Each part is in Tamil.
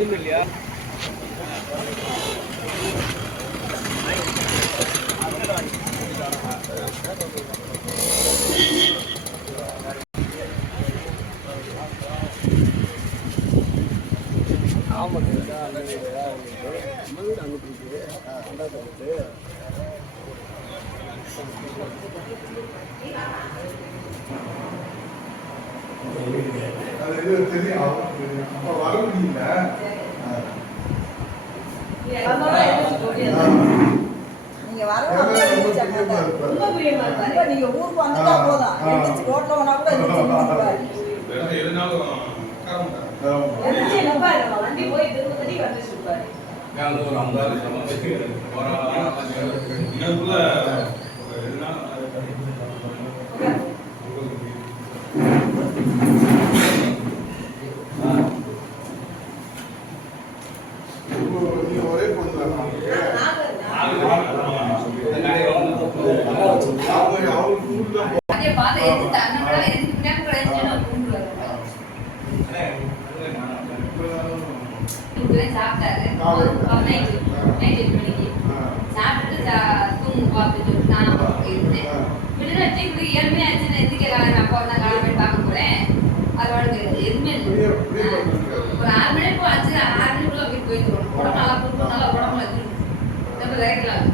இல்லையா? ஆமாம் அங்கிட்டு இருக்கு அது தெரியும் அப்ப வர முடியல. நீங்க ஊருக்கு வந்துட்டா போதும் எந்திரிச்சு ரோட்ல போனா கூட வண்டி போய் திருப்பதி வந்துருப்பாரு. ஒரே பொண்ணு சாப்பிட்டாரு நைட்டு 8 மணிக்கு சாப்பிட்டுட்டு தூங்கு பார்த்துட்டு நான் இருந்தேன். விடுதலை டீக்கு 7 மணி ஆச்சுன்னு எந்திரிக்கிறாங்க. அப்பா தான் காலமே பார்க்க போறேன். அதோட எதுவுமே இல்லை. ஒரு 6 மணி போ ஆச்சு. 6 மணிக்குள்ள வீட்டு போயிட்டு உடம்பு நல்லா கொடுக்கும். நல்லா உடம்புல ரொம்ப இறக்கலாம்.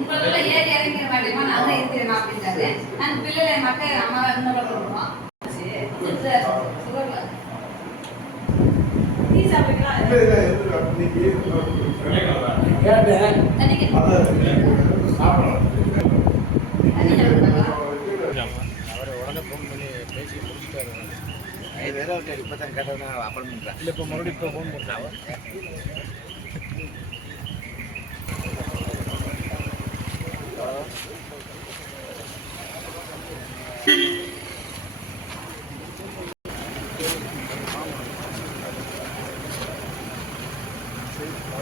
உங்களெல்லாம் ஏறி இறங்கிற மாட்டேமா நான் தான் இருக்கிறேன் அப்படின்றாரு. அந்த பிள்ளைகளை மக்கள் அம்மா இன்னொரு கொடுப்போம். சுகர்ல இப்பதான் கேட்டா அப்புறம் இல்லை இப்போ மறுபடியும் இப்போ ஃபோன் பண்ணுறாங்க.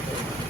Thank you.